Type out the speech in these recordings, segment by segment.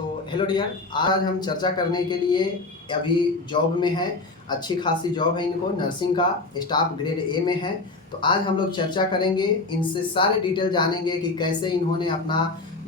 तो hello dear, आज हम चर्चा करने के लिए अभी जॉब में हैं। अच्छी खासी जॉब है इनको, नर्सिंग का स्टाफ ग्रेड ए में है। तो आज हम लोग चर्चा करेंगे, इनसे सारे डिटेल जानेंगे कि कैसे इन्होंने अपना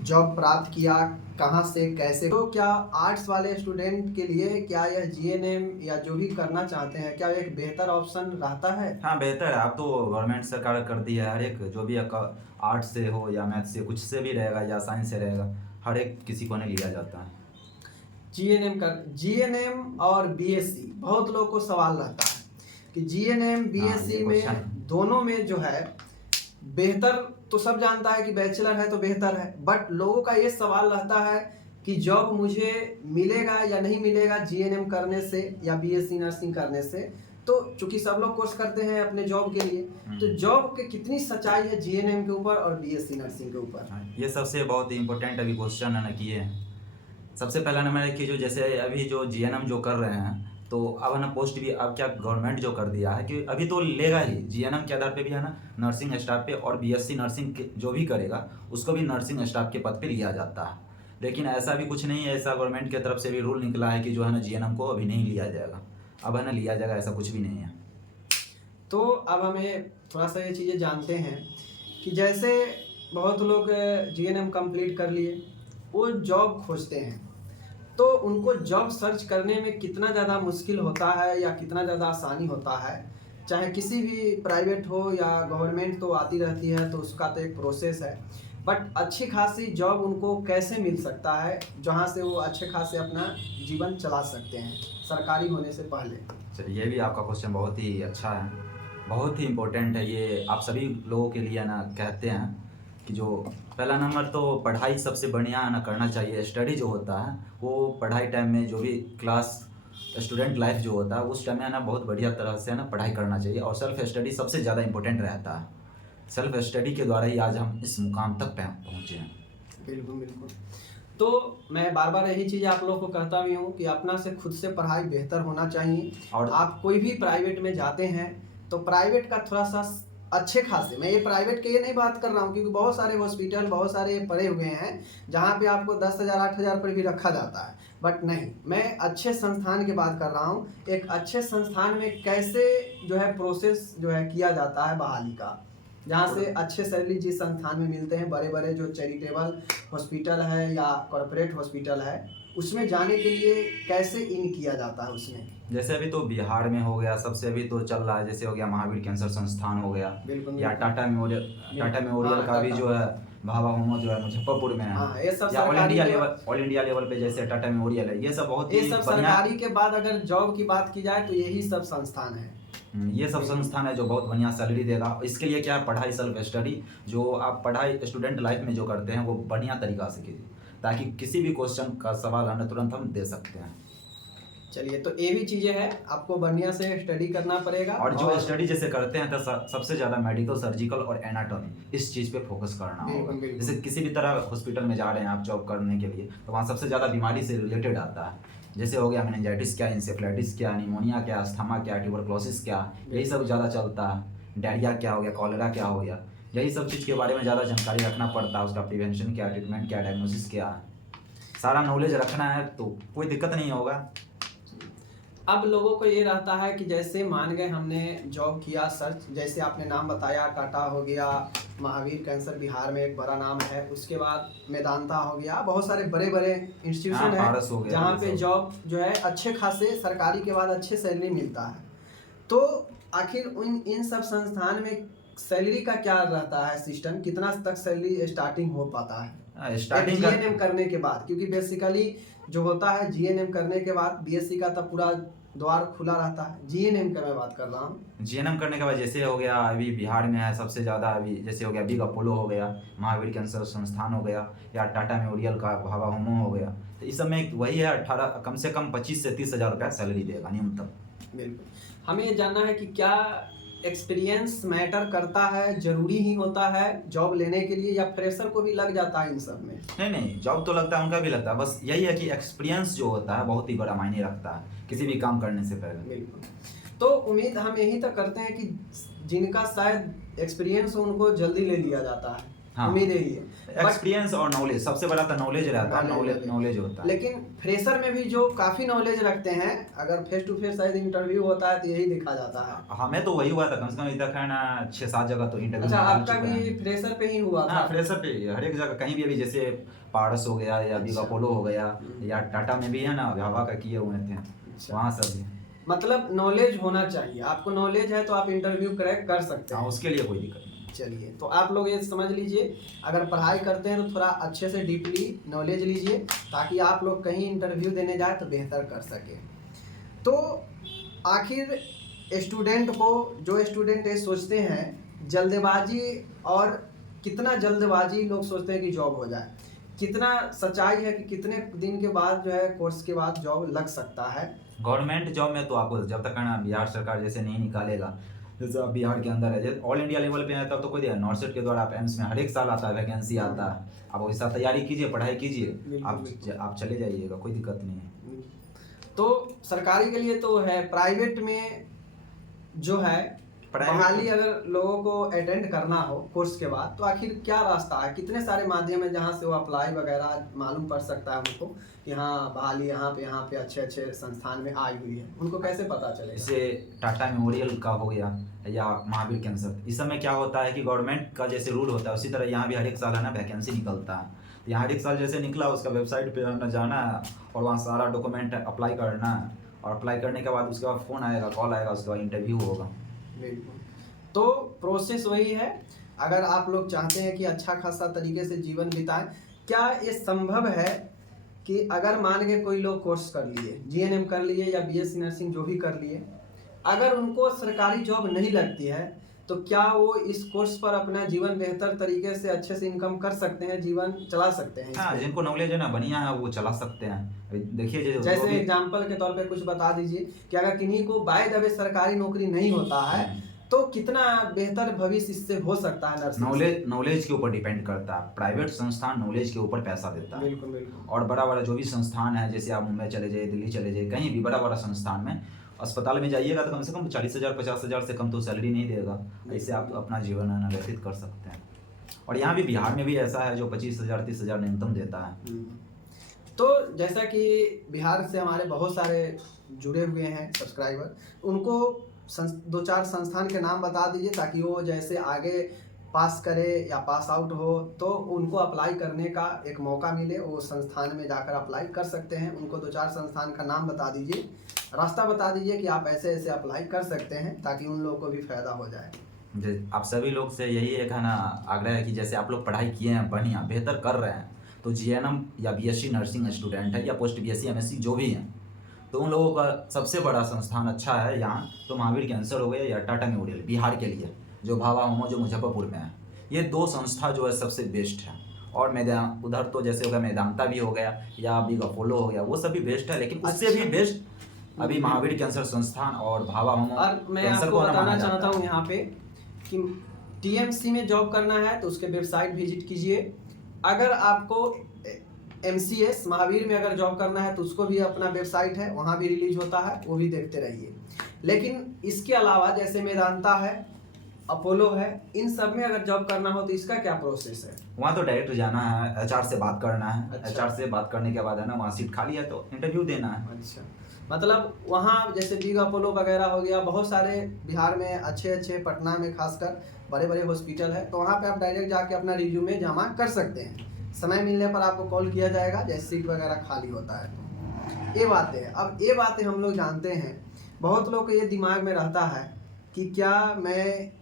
जॉब प्राप्त किया, कहाँ से कैसे। तो क्या आर्ट्स वाले स्टूडेंट के लिए क्या यह जीएनएम या जो भी करना चाहते हैं, क्या एक बेहतर ऑप्शन रहता है? हाँ, बेहतर है। अब तो गवर्नमेंट सरकार कर दी है, हर एक जो भी आर्ट से हो या मैथ से कुछ से भी रहेगा या साइंस से रहेगा, हर एक किसी को नहीं लिया जाता है। जीएनएम और बीएससी बहुत लोगों को सवाल रहता है कि जीएनएम बीएससी में दोनों में जो है बेहतर, तो सब जानता है कि बैचलर है तो बेहतर है, बट लोगों का ये सवाल रहता है कि जॉब मुझे मिलेगा या नहीं मिलेगा जीएनएम करने से या बीएससी नर्सिंग करने से। तो चूंकि सब लोग कोर्स करते हैं अपने जॉब के लिए, तो जॉब के कितनी सच्चाई है जीएनएम के ऊपर और बीएससी नर्सिंग के ऊपर? ये सबसे बहुत इम्पोर्टेंट अभी क्वेश्चन है ना कि ये सबसे पहला नंबर है कि जो जैसे अभी जो जीएनएम जो कर रहे हैं, तो अब है ना पोस्ट भी अब क्या गवर्नमेंट जो कर दिया है कि अभी तो लेगा ही जीएनएम के आधार पे भी है ना नर्सिंग स्टाफ पे, और बीएससी नर्सिंग जो भी करेगा उसको भी नर्सिंग स्टाफ के पद पे लिया जाता है। लेकिन ऐसा भी कुछ नहीं है, ऐसा गवर्नमेंट की तरफ से भी रूल निकला है कि जो है ना जीएनएम को अभी नहीं लिया जाएगा, अब है ना लिया जाएगा, ऐसा कुछ भी नहीं है। तो अब हमें थोड़ा सा ये चीज़ें जानते हैं कि जैसे बहुत लोग जीएनएम कंप्लीट कर लिए, वो जॉब खोजते हैं, तो उनको जॉब सर्च करने में कितना ज़्यादा मुश्किल होता है या कितना ज़्यादा आसानी होता है? चाहे किसी भी प्राइवेट हो या गवर्नमेंट, तो आती रहती है, तो उसका तो एक प्रोसेस है, बट अच्छी खासी जॉब उनको कैसे मिल सकता है जहाँ से वो अच्छे खासे अपना जीवन चला सकते हैं सरकारी होने से पहले? चलिए, ये भी आपका क्वेश्चन बहुत ही अच्छा है, बहुत ही इम्पोर्टेंट है ये आप सभी लोगों के लिए ना। कहते हैं कि जो पहला नंबर तो पढ़ाई सबसे बढ़िया ना करना चाहिए। स्टडी जो होता है वो पढ़ाई टाइम में जो भी क्लास स्टूडेंट लाइफ जो होता है उस टाइम में ना बहुत बढ़िया तरह से ना पढ़ाई करना चाहिए, और सेल्फ स्टडी सबसे ज़्यादा इम्पोर्टेंट रहता है। सेल्फ स्टडी के द्वारा ही आज हम इस मुकाम तक पहुँचे हैं। बिल्कुल बिल्कुल। तो मैं बार बार यही चीज़ आप लोगों को कहता भी हूँ कि अपना से खुद से पढ़ाई बेहतर होना चाहिए। और आप कोई भी प्राइवेट में जाते हैं तो प्राइवेट का थोड़ा सा अच्छे खासे, मैं ये प्राइवेट के ये नहीं बात कर रहा हूँ, क्योंकि बहुत सारे हॉस्पिटल बहुत सारे पड़े हुए हैं जहाँ पे आपको 10,000 8,000 पर भी रखा जाता है, बट नहीं, मैं अच्छे संस्थान की बात कर रहा हूँ। एक अच्छे संस्थान में कैसे जो है प्रोसेस जो है किया जाता है बहाली का, जहाँ से अच्छे सैलरी जिस संस्थान में मिलते हैं, बड़े बड़े जो चैरिटेबल हॉस्पिटल है या कॉरपोरेट हॉस्पिटल है, उसमें जाने के लिए कैसे इन किया जाता है उसमें? जैसे अभी तो बिहार में हो गया, सबसे अभी तो चल रहा है, जैसे हो गया महावीर कैंसर संस्थान हो गया, या टाटा मेमोरियल का भी जो है भाभा होमो जो है मुजफ्फरपुर में है, ये सब या ऑल इंडिया लेवल पे जैसे टाटा मेमोरियल है, ये सब बहुत ही सरकारी के बाद अगर जॉब की बात की जाए तो यही सब संस्थान है। ये सब संस्थान है जो बहुत बढ़िया सैलरी देगा। इसके लिए क्या है, पढ़ाई सेल्फ स्टडी जो आप पढ़ाई स्टूडेंट लाइफ में जो करते हैं वो बढ़िया तरीका से कीजिए, ताकि किसी भी क्वेश्चन का सवाल हमें तुरंत हम दे सकते हैं। चलिए, तो ये भी चीज़ें हैं, आपको बढ़िया से स्टडी करना पड़ेगा। और जो स्टडी जैसे करते हैं तो सबसे ज़्यादा मेडिकल, सर्जिकल और एनाटॉमी इस चीज़ पे फोकस करना होगा। जैसे किसी भी तरह हॉस्पिटल में जा रहे हैं आप जॉब करने के लिए, तो वहाँ सबसे ज़्यादा बीमारी से रिलेटेड आता है, जैसे हो गया मेनिंजाइटिस क्या, इंसेफ्लाइटिस क्या, निमोनिया क्या, अस्थमा क्या, ट्यूबरक्लोसिस क्या, यही सब ज़्यादा चलता है। डायरिया क्या हो गया, कॉलेरा क्या हो गया, यही सब चीज़ के बारे में ज़्यादा जानकारी रखना पड़ता है। उसका प्रिवेंशन क्या, ट्रीटमेंट क्या, डायग्नोसिस क्या, सारा नॉलेज रखना है तो कोई दिक्कत नहीं होगा। अब लोगों को ये रहता है कि जैसे मान गए हमने जॉब किया सर्च, जैसे आपने नाम बताया, टाटा हो गया, महावीर कैंसर बिहार में एक बड़ा नाम है, उसके बाद मेदांता हो गया, बहुत सारे बड़े बड़े इंस्टीट्यूशन है जहाँ पे जॉब जो है अच्छे खासे सरकारी के बाद अच्छे सैलरी मिलता है। तो आखिर इन सब संस्थान में सैलरी का क्या रहता है सिस्टम, कितना तक सैलरी स्टार्टिंग हो पाता है स्टार्टिंग जीएनएम करने के बाद? क्योंकि बेसिकली जो होता है जीएनएम करने के बाद बीएससी का तो पूरा द्वार खुला रहता है, जीएनएम का मैं बात कर रहा हूँ। जीएनएम करने के बाद जैसे हो गया अभी बिहार में है सबसे ज़्यादा, अभी जैसे हो गया बिग अपोलो हो गया, महावीर कैंसर संस्थान हो गया, या टाटा मेमोरियल का भाभा होमो हो गया, तो इस समय वही है 18 कम से कम 25 से 30 हज़ार रुपया सैलरी देगा न्यूनतम। बिल्कुल। हमें ये जानना है कि क्या एक्सपीरियंस मैटर करता है, जरूरी ही होता है जॉब लेने के लिए, या फ्रेशर को भी लग जाता है इन सब में? नहीं, जॉब तो लगता है, उनका भी लगता है, बस यही है कि एक्सपीरियंस जो होता है बहुत ही बड़ा मायने रखता है किसी भी काम करने से पहले। बिल्कुल। तो उम्मीद हम यही तक करते हैं कि जिनका शायद एक्सपीरियंस हो उनको जल्दी ले लिया जाता है। हाँ। उम्मीद यही है। एक्सपीरियंस और नॉलेज, सबसे बड़ा तो नॉलेज रहता है, नॉलेज होता है। लेकिन फ्रेशर में भी जो काफी नॉलेज रखते हैं, अगर फेस टू फेस शायद इंटरव्यू होता है तो यही देखा जाता है। हमें तो वही हुआ था, कम से कम अभी तक है ना 6-7 जगह तो इंटरव्यू अच्छा, निकाल आपका चुके भी हैं। फ्रेशर पे ही हुआ था? हाँ, फ्रेशर पे हर एक जगह, कहीं भी अभी जैसे पारस हो गया या बिग अपोलो हो गया या टाटा में भी है ना, हवा का किए हुए थे, वहाँ सब भी। मतलब नॉलेज होना चाहिए, आपको नॉलेज है तो आप इंटरव्यू क्रैक कर सकते हैं। हाँ, उसके लिए कोई दिक्कत नहीं। चलिए, तो आप लोग ये समझ लीजिए, अगर पढ़ाई करते हैं तो थोड़ा अच्छे से डीपली नॉलेज लीजिए, ताकि आप लोग कहीं इंटरव्यू देने जाए तो बेहतर कर सके। तो आखिर स्टूडेंट को, जो स्टूडेंट ये सोचते हैं जल्दबाजी, और कितना जल्दबाजी लोग सोचते हैं कि जॉब हो जाए, कितना सच्चाई है कि कितने दिन के बाद जो है कोर्स के बाद जॉब लग सकता है? गवर्नमेंट जॉब में तो आपको जब तक है ना बिहार सरकार जैसे नहीं निकालेगा, जैसे आप बिहार के अंदर है, जैसे ऑल इंडिया लेवल पे है तब तो कोई नॉर्सेट के द्वारा आप एम्स में हर एक साल आता है, वैकेंसी आता है, आप वैसा तैयारी कीजिए, पढ़ाई कीजिए, आप चले जाइएगा, कोई दिक्कत नहीं है। तो सरकारी के लिए तो है, प्राइवेट में जो है बहाली अगर लोगों को अटेंड करना हो कोर्स के बाद, तो आखिर क्या रास्ता है, कितने सारे माध्यम है जहाँ से वो अप्लाई वगैरह मालूम पड़ सकता है उनको कि हाँ बहाली यहाँ पे अच्छे अच्छे संस्थान में आई हुई है, उनको कैसे पता चलेगा? जैसे टाटा मेमोरियल का हो गया या महावीर कैंसर, इस समय क्या होता है कि गवर्नमेंट का जैसे रूल होता है उसी तरह यहाँ भी हर एक साल है ना वैकेंसी निकलता है। तो यहाँ हर एक साल जैसे निकला, उसका वेबसाइट पे हमने जाना है और वहाँ सारा डॉक्यूमेंट अप्लाई करना है, और अप्लाई करने के बाद उसके बाद फ़ोन आएगा, कॉल आएगा, उसके बाद इंटरव्यू होगा। बिल्कुल, तो प्रोसेस वही है। अगर आप लोग चाहते हैं कि अच्छा खासा तरीके से जीवन बिताएं, क्या ये संभव है कि अगर मान के कोई लोग कोर्स कर लिए, जीएनएम कर लिए या बीएससी नर्सिंग जो भी कर लिए, अगर उनको सरकारी जॉब नहीं लगती है, तो क्या वो इस कोर्स पर अपना जीवन बेहतर तरीके से अच्छे से इनकम कर सकते हैं, जीवन चला सकते हैं? हाँ, जिनको नॉलेज है ना बढ़िया है वो चला सकते हैं। देखिए जैसे एग्जाम्पल के तौर पे कुछ बता दीजिए कि अगर किन्हीं को बाय द वे सरकारी नौकरी नहीं होता है तो कितना बेहतर भविष्य इससे हो सकता है नर्सिंग? नॉलेज के ऊपर डिपेंड करता है। प्राइवेट संस्थान नॉलेज के ऊपर पैसा देता है। बिल्कुल बिल्कुल। और बड़ा बड़ा जो भी संस्थान है, जैसे आप मुंबई चले जाइए, दिल्ली चले जाइए, कहीं भी बड़ा बड़ा संस्थान में अस्पताल में जाइएगा तो कम से कम 40,000 50,000 से कम तो सैलरी नहीं देगा। ऐसे आप अपना जीवन व्यतीत कर सकते हैं। और यहाँ भी बिहार में भी ऐसा है जो 25,000 30,000 न्यूनतम देता है। तो जैसा कि बिहार से हमारे बहुत सारे जुड़े हुए हैं सब्सक्राइबर, उनको 2-4 संस्थान के नाम बता दीजिए ताकि वो जैसे आगे पास करे या पास आउट हो तो उनको अप्लाई करने का एक मौका मिले, वो संस्थान में जाकर अप्लाई कर सकते हैं। उनको 2-4 संस्थान का नाम बता दीजिए, रास्ता बता दीजिए कि आप ऐसे ऐसे अप्लाई कर सकते हैं ताकि उन लोगों को भी फायदा हो जाए। आप सभी लोग से यही एक है ना आग्रह है कि जैसे आप लोग पढ़ाई किए हैं, बढ़िया बेहतर कर रहे हैं, तो जीएनएम या बीएससी नर्सिंग स्टूडेंट है या पोस्ट बीएससी एमएससी जो भी हैं, तो उन लोगों का सबसे बड़ा संस्थान अच्छा है यहाँ तो महावीर कैंसर हो गया या टाटा मेमोरियल बिहार के लिए, जो भाभा होमो जो मुजफ्फरपुर में है। ये 2 संस्था जो है सबसे बेस्ट है। और मैदान उधर तो जैसे हो गया मेदांता भी हो गया या बिग अपोलो हो गया, वो सभी बेस्ट है, लेकिन उससे भी बेस्ट अभी महावीर कैंसर संस्थान और भाभा होमो। और मैं आपको बताना चाहता हूँ यहाँ पे कि टीएमसी में जॉब करना है तो उसके वेबसाइट विजिट कीजिए। अगर आपको एमसीएस महावीर में अगर जॉब करना है तो उसको भी अपना वेबसाइट है, वहाँ भी रिलीज होता है, वो भी देखते रहिए। लेकिन इसके अलावा जैसे मेदांता है, अपोलो है, इन सब में अगर जॉब करना हो तो इसका क्या प्रोसेस है? वहाँ तो डायरेक्ट जाना है, एचआर से बात करना है। अच्छा। एचआर से बात करने के बाद है ना वहाँ सीट खाली है तो इंटरव्यू देना है। अच्छा, मतलब वहाँ जैसे बिग अपोलो वगैरह हो गया, बहुत सारे बिहार में अच्छे अच्छे, पटना में खासकर बड़े बड़े हॉस्पिटल है, तो वहाँ पे आप डायरेक्ट जाके अपना रिज्यूमे जमा कर सकते हैं। समय मिलने पर आपको कॉल किया जाएगा जैसे सीट वगैरह खाली होता है तो। ये बातें हैं। अब ये बातें हम लोग जानते हैं, बहुत लोग को ये दिमाग में रहता है कि क्या मैं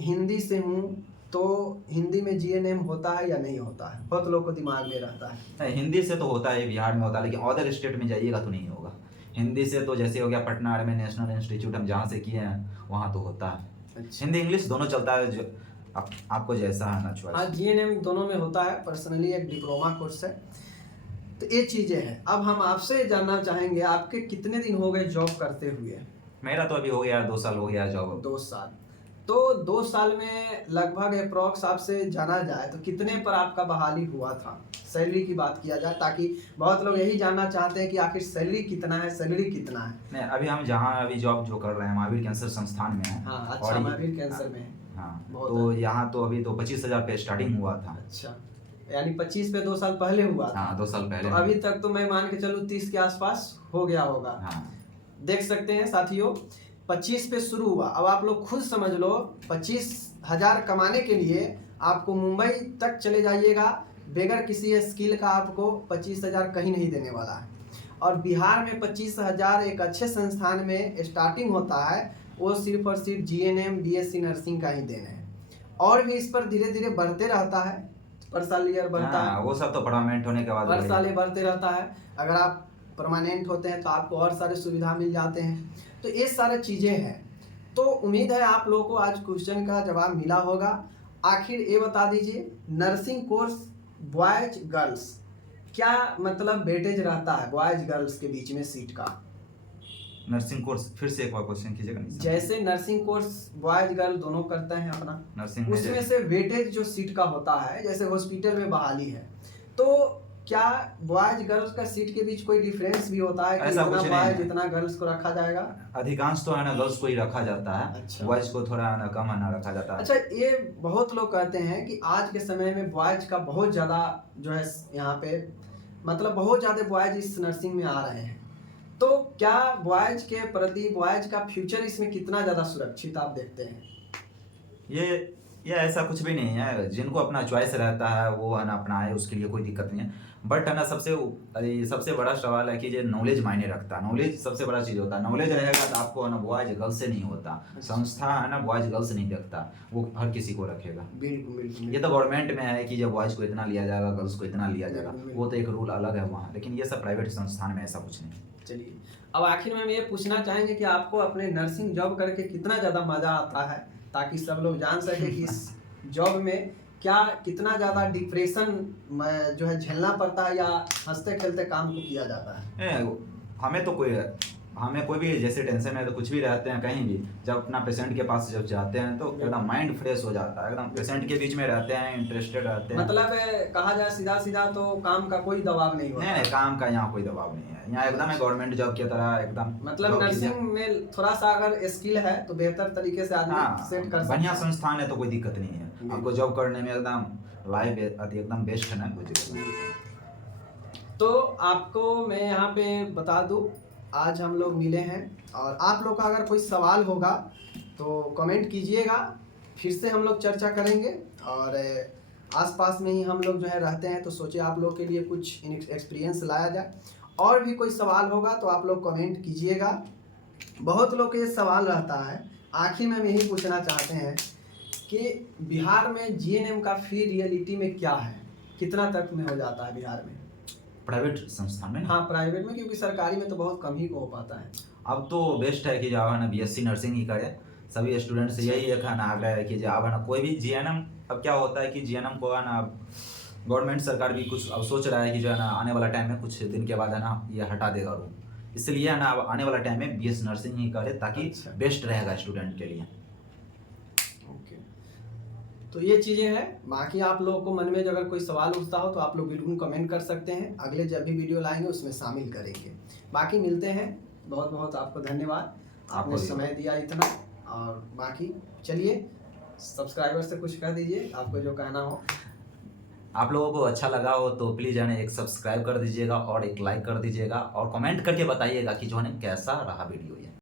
हिंदी से हूँ तो हिंदी में जीएनएम होता है या नहीं होता है, बहुत लोग को दिमाग में रहता है। हिंदी से तो होता है, बिहार में होता है, लेकिन अदर स्टेट में जाइएगा तो नहीं होगा। हिंदी से तो जैसे हो गया पटना में नेशनल इंस्टीट्यूट हम जहाँ से किए हैं वहाँ तो होता है। अच्छा। हिंदी इंग्लिश दोनों चलता है, जो आपको जैसा है ना चॉइस। हाँ, जीएनएम दोनों में होता है, पर्सनली एक डिप्लोमा कोर्स है। तो ये चीज़ें हैं। अब हम आपसे जानना चाहेंगे, आपके कितने दिन हो गए जॉब करते हुए? मेरा तो अभी हो गया 2 साल हो गया जॉब। 2 साल। तो 2 साल में लगभग अप्रॉक्स आपसे जाना जाए तो कितने पर आपका बहाली हुआ था? सैलरी की बात किया जाए, ताकि बहुत लोग यही जानना चाहते हैं कि आखिर सैलरी कितना है, सैलरी कितना है। नहीं, अभी हम जहाँ अभी जॉब जो कर रहे हैं महावीर कैंसर संस्थान में है। हाँ, अच्छा, महावीर कैंसर में है। हाँ, बहुत तो यहाँ तो अभी तो 25,000 पे स्टार्टिंग हुआ था। अच्छा, यानी 25 पे 2 साल पहले हुआ था। हाँ, 2 साल पहले। तो अभी तक तो मैं मान के चलूँ 30 के आसपास हो गया होगा। हाँ, देख सकते हैं साथियों, 25 पे शुरू हुआ। अब आप लोग खुद समझ लो, 25,000 कमाने के लिए आपको मुंबई तक चले जाइएगा, बगैर किसी स्किल का आपको 25,000 कहीं नहीं देने वाला है। और बिहार में 25,000 एक अच्छे संस्थान में स्टार्टिंग होता है, वो सिर्फ और सिर्फ GNM BSc नर्सिंग का ही देन है। और भी इस पर धीरे धीरे बढ़ते रहता है, पर साल ईयर बढ़ता है, वो सब तो परमानेंट होने के बाद पर साल बढ़ते रहता है। अगर आप परमानेंट होते हैं तो आपको और सारे सुविधा मिल जाते हैं। तो ये सारे चीज़ें हैं। तो उम्मीद है आप लोगों को आज क्वेश्चन का जवाब मिला होगा। आखिर ये बता दीजिए, नर्सिंग कोर्स बॉयज गर्ल्स क्या मतलब वेटेज रहता है बॉयज गर्ल्स के बीच में सीट का? नर्सिंग कोर्स फिर से एक बार क्वेश्चन कीजिएगा। जैसे नर्सिंग कोर्स बॉयज गर्ल दोनों करते हैं अपना, नर्सिंग उसमें से वेटेज जो सीट का होता है, जैसे हॉस्पिटल में बहाली है, तो क्या बॉयज गर्ल्स का सीट के बीच कोई डिफरेंस भी होता है कि ऐसा इतना कुछ नहीं बॉयज है। इतना गर्ल्स को रखा जाएगा? अधिकांश तो है ना गर्ल्स को ही रखा जाता है। अच्छा। बॉयज को थोड़ा है ना कम है ना रखा जाता है। अच्छा, ये बहुत लोग कहते हैं कि आज के समय में बॉयज का बहुत ज़्यादा जो है यहाँ पे, मतलब बहुत ज़्यादा बॉयज इस नर्सिंग में आ रहे हैं। तो क्या बॉयज के प्रति बॉयज का फ्यूचर इसमें कितना ज़्यादा सुरक्षित आप देखते हैं? ये ऐसा कुछ भी नहीं है। जिनको अपना चॉइस रहता है वो है ना अपना है, उसके लिए कोई दिक्कत नहीं है। बट है ना सबसे बड़ा सवाल है कि जो नॉलेज मायने रखता है। नॉलेज सबसे बड़ा चीज़ होता है। नॉलेज रहेगा तो आपको है ना बॉयज गर्ल्स से नहीं होता। संस्था है ना बॉयज गर्ल्स नहीं देखता, वो हर किसी को रखेगा। बिल्कुल बिल्कुल। ये तो गवर्नमेंट में है कि जब बॉयज को इतना लिया जाएगा, गर्ल्स को इतना लिया जाएगा, वो तो एक रूल अलग है वहाँ। लेकिन ये सब प्राइवेट संस्थान में ऐसा कुछ नहीं। चलिए, अब आखिर में हम ये पूछना चाहेंगे कि आपको अपने नर्सिंग जॉब करके कितना ज़्यादा मज़ा आता है, ताकि सब लोग जान सके कि इस जॉब में क्या कितना ज़्यादा डिप्रेशन जो है झेलना पड़ता है, या हंसते खेलते काम को किया जाता है? हमें कोई भी जैसे टेंशन में तो कुछ भी रहते हैं कहीं भी, जब अपना पेशेंट के पास जब जाते हैं तो एकदम माइंड फ्रेश हो जाता है। एकदम पेशेंट के बीच में रहते हैं, इंटरेस्टेड रहते हैं। मतलब कहा जाए सीधा सीधा तो काम का कोई दबाव नहीं होता। नहीं, काम का यहाँ कोई दबाव नहीं है। यहाँ एकदम है गवर्नमेंट जॉब की तरह एकदम। मतलब नर्सिंग में थोड़ा सा अगर स्किल है तो बेहतर तरीके से आदमी सेट कर सकता है। बढ़िया संस्थान है तो कोई दिक्कत नहीं है आपको जॉब करने में। एकदम लाइफ एकदम बेस्ट है ना कुछ। तो आपको मैं यहाँ पे बता दूँ, आज हम लोग मिले हैं, और आप लोग का अगर कोई सवाल होगा तो कमेंट कीजिएगा, फिर से हम लोग चर्चा करेंगे। और आसपास में ही हम लोग जो है रहते हैं, तो सोचे आप लोग के लिए कुछ एक्सपीरियंस लाया जाए। और भी कोई सवाल होगा तो आप लोग कमेंट कीजिएगा। बहुत लोग के सवाल रहता है, आखिर में हम यही पूछना चाहते हैं कि बिहार में GNM का फी रियलिटी में क्या है, कितना तक में हो जाता है बिहार में? प्राइवेट संस्थान में? हाँ, प्राइवेट में, क्योंकि सरकारी में तो बहुत कम ही को हो पाता है। अब तो बेस्ट है कि जो है ना BSc नर्सिंग ही करे। सभी स्टूडेंट से यही एक है ना आग्रह है कि जो है ना कोई भी GNM, अब क्या होता है कि GNM को है ना गवर्नमेंट सरकार भी कुछ अब सोच रहा है कि जो है ना आने वाला टाइम में कुछ दिन के बाद है ना ये हटा देगा रूल। इसलिए है ना अब आने वाला टाइम में BSc नर्सिंग ही करे, ताकि बेस्ट रहेगा स्टूडेंट के लिए। तो ये चीज़ें हैं। बाकी आप लोगों को मन में जो अगर कोई सवाल उठता हो तो आप लोग बिल्कुल कमेंट कर सकते हैं, अगले जब भी वीडियो लाएंगे उसमें शामिल करेंगे। बाकी मिलते हैं, बहुत बहुत आपको धन्यवाद, आपने समय दिया इतना। और बाकी चलिए, सब्सक्राइबर से कुछ कह दीजिए, आपको जो कहना हो। आप लोगों को अच्छा लगा हो तो प्लीज़ है ना एक सब्सक्राइब कर दीजिएगा और एक लाइक कर दीजिएगा, और कमेंट करके बताइएगा कि जो है कैसा रहा वीडियो ये।